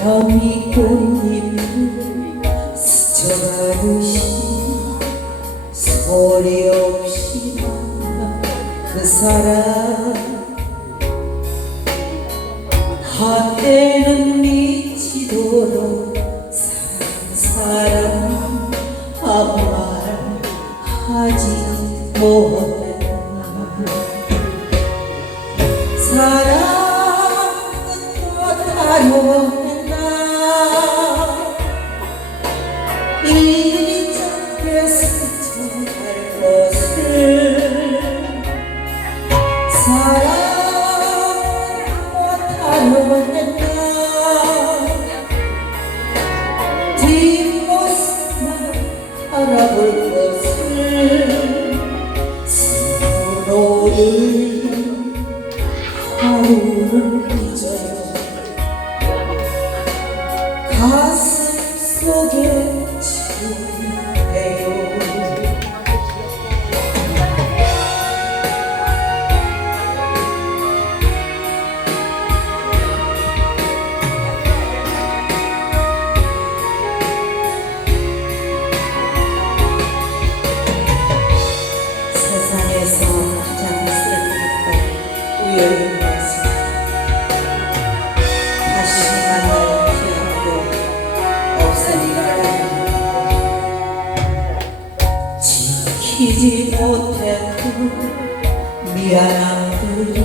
바람이 꽃잎을 스쳐가듯이 소리 없이 그 사람. 한때는 미치도록 사랑 사랑 아무 말 하지 못했나 사랑은 못하려 스쳐갈 것을 스스로를 하루를 잊어요 가슴 속에 지워 우연인 것은 다시 만날 기억도 없으니까 지키지 못했던 미안함들이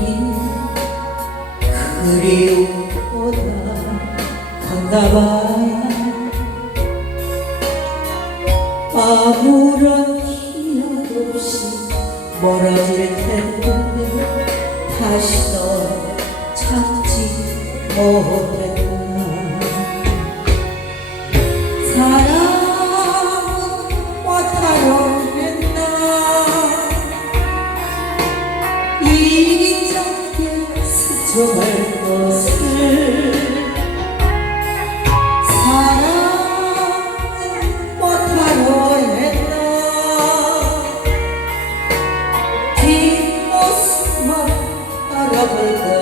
그리움보다 건가봐야 아무런 기약 없이 멀어질 텐데 다시 너 찾지 못했나. 사랑은 못하려 했나 이리 짧게 스쳐갈 것을 open